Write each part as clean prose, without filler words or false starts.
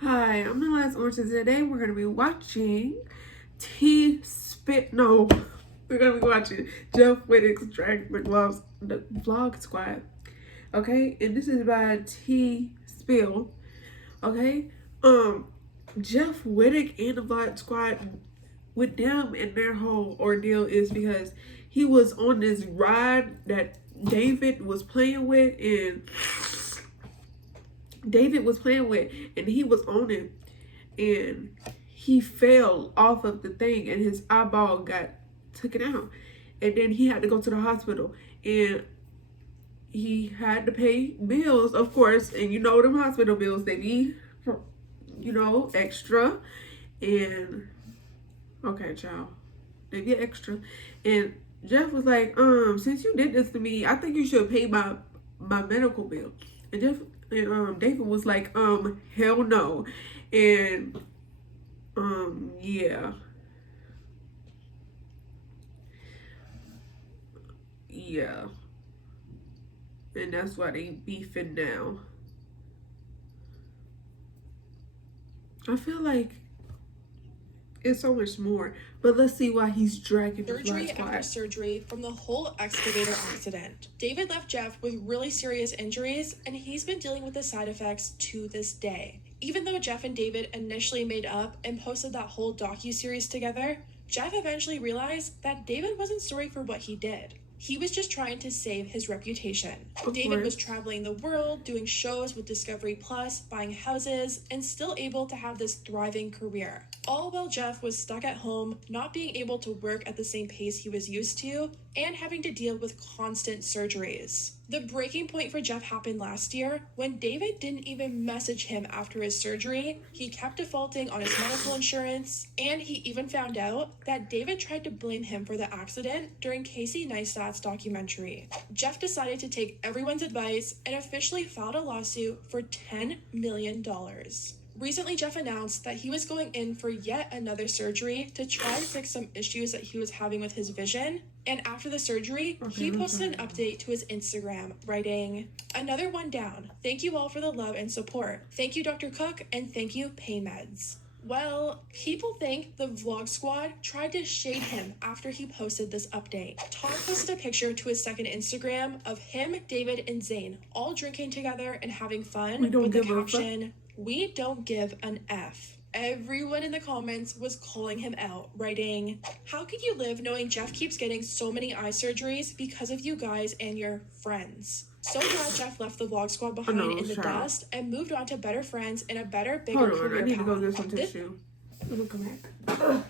Hi, I'm the last orange, and today we're gonna be watching T Spit. No, we're gonna be watching Jeff Wittek's Drag the Vlog Squad. Okay, and this is by T Spill. Okay, Jeff Wittek and the Vlog Squad, with them and their whole ordeal is because he was on this ride that David was playing with, and he was on it, and he fell off of the thing and his eyeball got taken out, and then he had to go to the hospital, and he had to pay bills, of course, and you know them hospital bills, they be, extra. And okay, child, they get extra. And Jeff was like, since you did this to me, I think you should pay my medical bill. And David was like, hell no. And yeah. Yeah. And that's why they beefing now. I feel like it's so much more, but let's see why he's dragging the Surgery after surgery from the whole excavator accident. David left Jeff with really serious injuries, and he's been dealing with the side effects to this day. Even though Jeff and David initially made up and posted that whole docuseries together, Jeff eventually realized that David wasn't sorry for what he did. He was just trying to save his reputation. David was traveling the world, doing shows with Discovery Plus, buying houses, and still able to have this thriving career. All while Jeff was stuck at home, not being able to work at the same pace he was used to, and having to deal with constant surgeries. The breaking point for Jeff happened last year when David didn't even message him after his surgery. He kept defaulting on his medical insurance, and he even found out that David tried to blame him for the accident during Casey Neistat's documentary. Jeff decided to take everyone's advice and officially filed a lawsuit for $10 million. Recently, Jeff announced that he was going in for yet another surgery to try and fix some issues that he was having with his vision. And after the surgery, he posted an update to his Instagram, writing, "Another one down. Thank you all for the love and support. Thank you, Dr. Cook, and thank you, Pain Meds." Well, people think the Vlog Squad tried to shade him after he posted this update. Todd posted a picture to his second Instagram of him, David, and Zayn all drinking together and having fun with the caption, "We don't give an F." Everyone in the comments was calling him out, writing, "How could you live knowing Jeff keeps getting so many eye surgeries because of you guys and your friends?" So glad Jeff left the Vlog Squad behind in the dust and moved on to better friends and a better, bigger career path. Hold on, I need to go get some tissue. I'm gonna come back.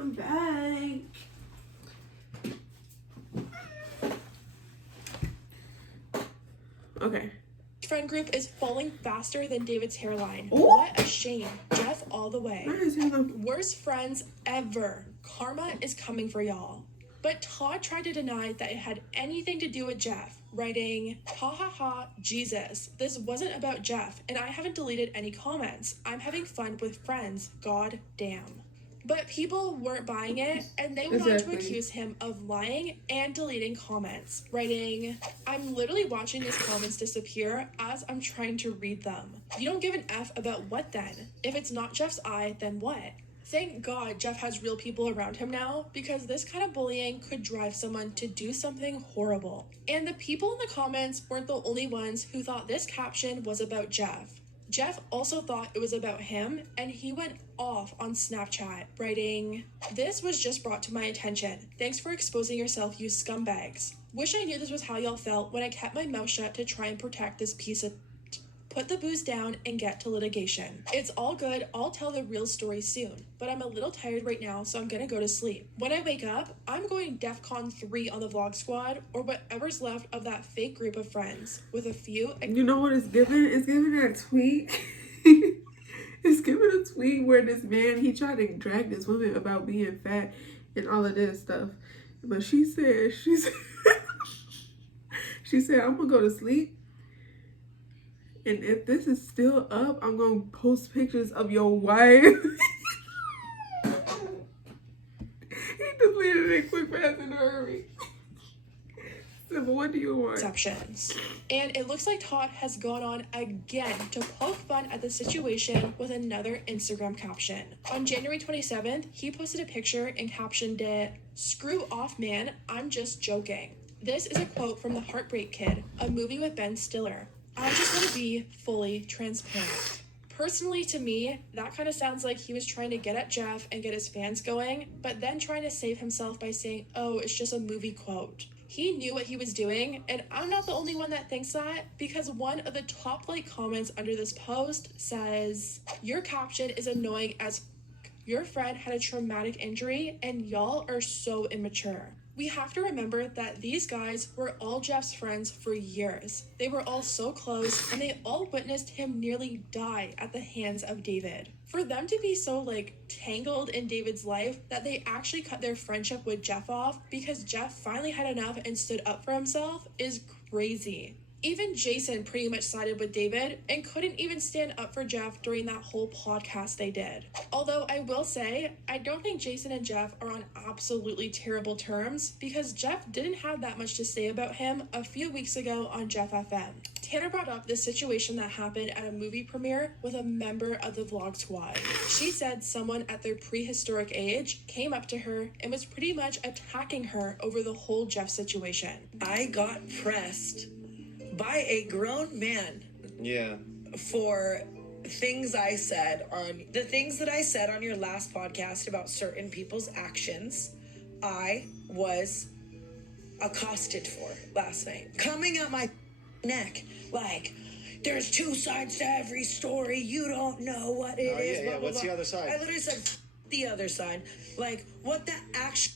I'm back. Okay. Friend group is falling faster than David's hairline. Ooh. What a shame. Jeff all the way. Worst friends ever. Karma is coming for y'all. But Todd tried to deny that it had anything to do with Jeff, writing, "Ha ha ha, Jesus. This wasn't about Jeff, and I haven't deleted any comments. I'm having fun with friends. God damn." But people weren't buying it, and they went on to accuse him of lying and deleting comments, writing, "I'm literally watching these comments disappear as I'm trying to read them. You don't give an F about what then? If it's not Jeff's eye, then what?" Thank God Jeff has real people around him now, because this kind of bullying could drive someone to do something horrible. And the people in the comments weren't the only ones who thought this caption was about Jeff. Jeff also thought it was about him, and he went off on Snapchat, writing, "This was just brought to my attention. Thanks for exposing yourself, you scumbags. Wish I knew this was how y'all felt when I kept my mouth shut to try and protect this piece of..." put the booze down, and get to litigation. It's all good, I'll tell the real story soon, but I'm a little tired right now, so I'm gonna go to sleep. When I wake up, I'm going DEFCON 3 on the Vlog Squad, or whatever's left of that fake group of friends, with a few... You know what it's giving? It's giving that tweet. It's giving a tweet where this man, he tried to drag this woman about being fat and all of this stuff. But she said, she said, I'm gonna go to sleep. And if this is still up, I'm gonna post pictures of your wife. He deleted it quick, fast, in a hurry. So, but what do you want? Exceptions. And it looks like Todd has gone on again to poke fun at the situation with another Instagram caption. On January 27th, he posted a picture and captioned it, "Screw off, man, I'm just joking." This is a quote from The Heartbreak Kid, a movie with Ben Stiller. I just want to be fully transparent. Personally, to me, that kind of sounds like he was trying to get at Jeff and get his fans going, but then trying to save himself by saying, oh, it's just a movie quote. He knew what he was doing, and I'm not the only one that thinks that, because one of the top like comments under this post says, "Your caption is annoying as f***. Your friend had a traumatic injury, and y'all are so immature." We have to remember that these guys were all Jeff's friends for years. They were all so close, and they all witnessed him nearly die at the hands of David. For them to be so tangled in David's life that they actually cut their friendship with Jeff off because Jeff finally had enough and stood up for himself is crazy. Even Jason pretty much sided with David and couldn't even stand up for Jeff during that whole podcast they did. Although I will say, I don't think Jason and Jeff are on absolutely terrible terms because Jeff didn't have that much to say about him a few weeks ago on Jeff FM. Tanner brought up this situation that happened at a movie premiere with a member of the Vlog Squad. She said someone at their prehistoric age came up to her and was pretty much attacking her over the whole Jeff situation. I got pressed by a grown man for things I said on the things that I said on your last podcast about certain people's actions. I was accosted for last night, coming at my neck like, there's two sides to every story, you don't know what it is. Blah, blah, What's blah. the other side? I literally said the other side. Like, what the action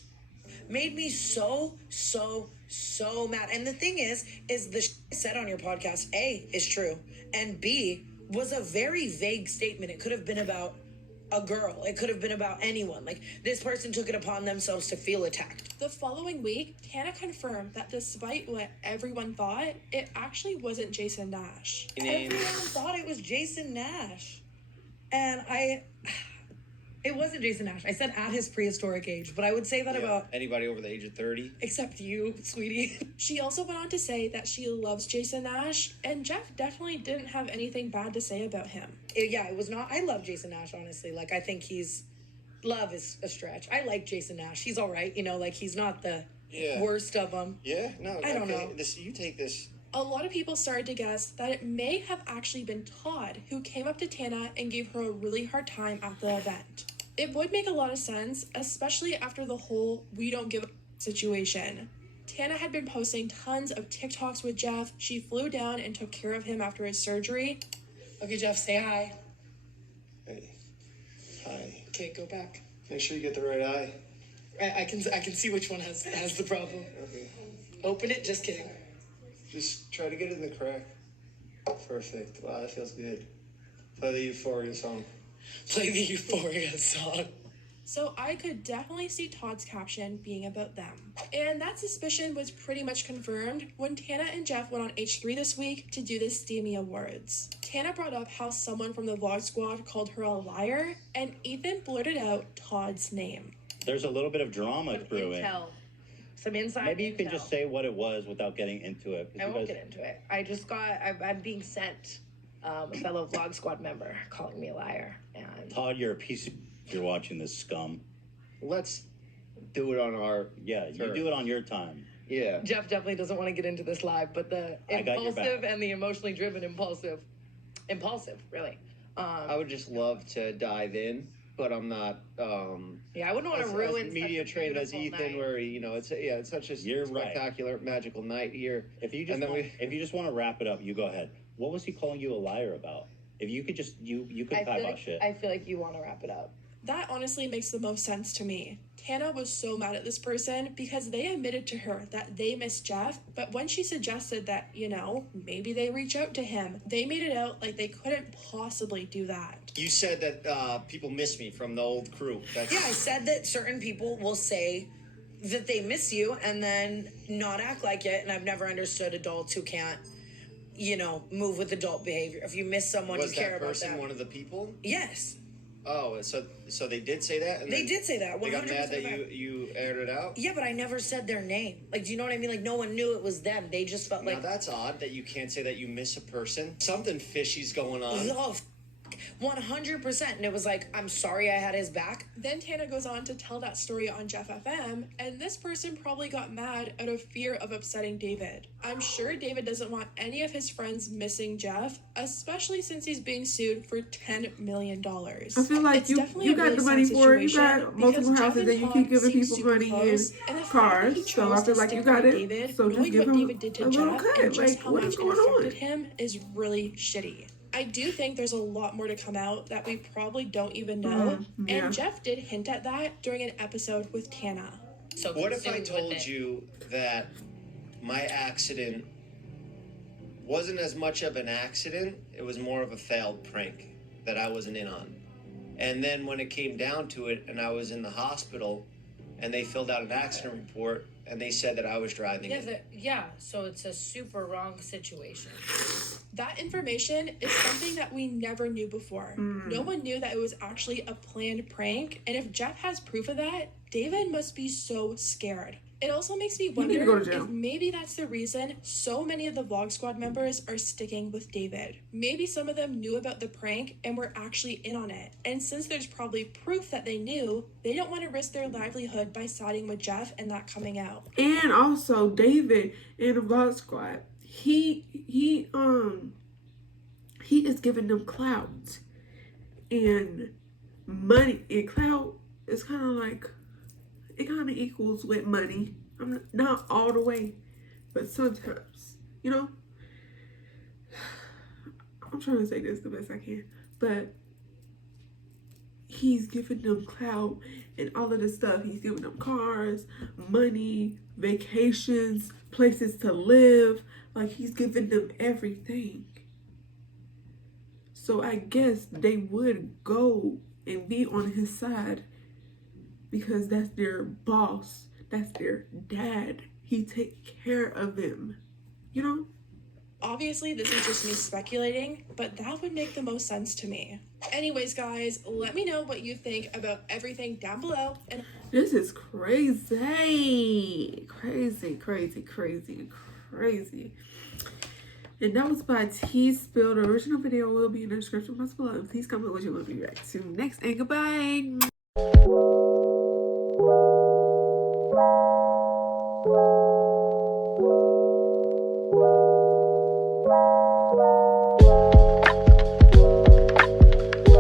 made me so mad. And the thing is the said on your podcast, A, is true, and B, was a very vague statement. It could have been about a girl. It could have been about anyone. Like, this person took it upon themselves to feel attacked. The following week, Tana confirmed that despite what everyone thought, it actually wasn't Jason Nash. Everyone thought it was Jason Nash. And it wasn't Jason Nash. I said at his prehistoric age, but I would say that about anybody over the age of 30. Except you, sweetie. She also went on to say that she loves Jason Nash, and Jeff definitely didn't have anything bad to say about him. It was not. I love Jason Nash, honestly. Like, I think love is a stretch. I like Jason Nash. He's all right, he's not the worst of them. Yeah, no, I don't know. You take this. A lot of people started to guess that it may have actually been Todd who came up to Tana and gave her a really hard time at the event. It would make a lot of sense, especially after the whole "we don't give a" situation. Tana had been posting tons of TikToks with Jeff. She flew down and took care of him after his surgery. Okay, Jeff, say hi. Hey. Hi. Okay, go back. Make sure you get the right eye. I can see which one has the problem. Okay. Open it. Just kidding. Just try to get it in the crack. Perfect. Wow, that feels good. Play the Euphoria song. Play the Euphoria song. So I could definitely see Todd's caption being about them. And that suspicion was pretty much confirmed when Tana and Jeff went on H3 this week to do the Steamy Awards. Tana brought up how someone from the Vlog Squad called her a liar, and Ethan blurted out Todd's name. There's a little bit of drama brewing. Some inside Maybe you intel. can just say what it was without getting into it. I won't get into it. I'm being sent a fellow Vlog Squad member calling me a liar. And Todd, you're a piece of... You're watching this scum. Let's do it on our Yeah, you do it on your time. Yeah. Jeff definitely doesn't want to get into this live, but the I got your impulsive back. and the emotionally driven impulsive, really. I would just love to dive in, but I'm not Yeah, I wouldn't want to ruin as media such a trained as beautiful Ethan, night. where it's such a You're right. spectacular, magical night here. If you just And then if you just want to wrap it up, you go ahead. What was he calling you a liar about? If you could just, you could type out shit. I feel like you want to wrap it up. That honestly makes the most sense to me. Tana was so mad at this person because they admitted to her that they miss Jeff, but when she suggested that, you know, maybe they reach out to him, they made it out like they couldn't possibly do that. You said that people miss me from the old crew. Yeah, I said that certain people will say that they miss you and then not act like it, and I've never understood adults who can't, you know, move with adult behavior. If you miss someone, you care about Was that person them. one of the people? Yes. Oh, so they did say that? And They did say that. 100% They got mad that fact. you aired it out? Yeah, but I never said their name. Like, do you know what I mean? Like, no one knew it was them. They just felt like... Now, that's odd that you can't say that you miss a person. Something fishy's going on. Oh, 100%. And it was like, I'm sorry I had his back. Then Tana goes on to tell that story on Jeff FM, and this person probably got mad out of fear of upsetting David. I'm sure David doesn't want any of his friends missing Jeff, especially since he's being sued for $10 million. I feel like It's you definitely a got really the money sad for it. You situation got multiple because houses Jeff and you Tom keep giving seem people super money close, and the fact that he cars. So I chose feel to like you stick got with it. David, So just knowing give what him David did to a little Jeff and cut. just Like, how what much is it going affected on? him is really shitty. I do think there's a lot more to come out that we probably don't even know, yeah. and Jeff did hint at that during an episode with Tana. So What if I consumed with told it. you that my accident wasn't as much of an accident, it was more of a failed prank that I wasn't in on? And then when it came down to it and I was in the hospital and they filled out an accident report and they said that I was driving it. So it's a super wrong situation. That information is something that we never knew before. No one knew that it was actually a planned prank, and if Jeff has proof of that, David must be so scared. It also makes me need to wonder go to jail. if maybe that's the reason so many of the Vlog Squad members are sticking with David. Maybe some of them knew about the prank and were actually in on it. And since there's probably proof that they knew, they don't want to risk their livelihood by siding with Jeff and that coming out. And also David in the Vlog Squad, he is giving them clout and money, and clout is kind of like, it kind of equals with money. I'm not all the way, but sometimes, you know. I'm trying to say this the best I can, but he's giving them clout and all of this stuff. He's giving them cars, money, vacations, places to live. Like, he's giving them everything. So I guess they would go and be on his side because that's their boss. That's their dad. He take care of them, you know? Obviously, this is just me speculating, but that would make the most sense to me. Anyways, guys, let me know what you think about everything down below. And This is crazy. Crazy. And that was by T Spill. The original video will be in the description box below. And please comment what you want me to react to next. And goodbye.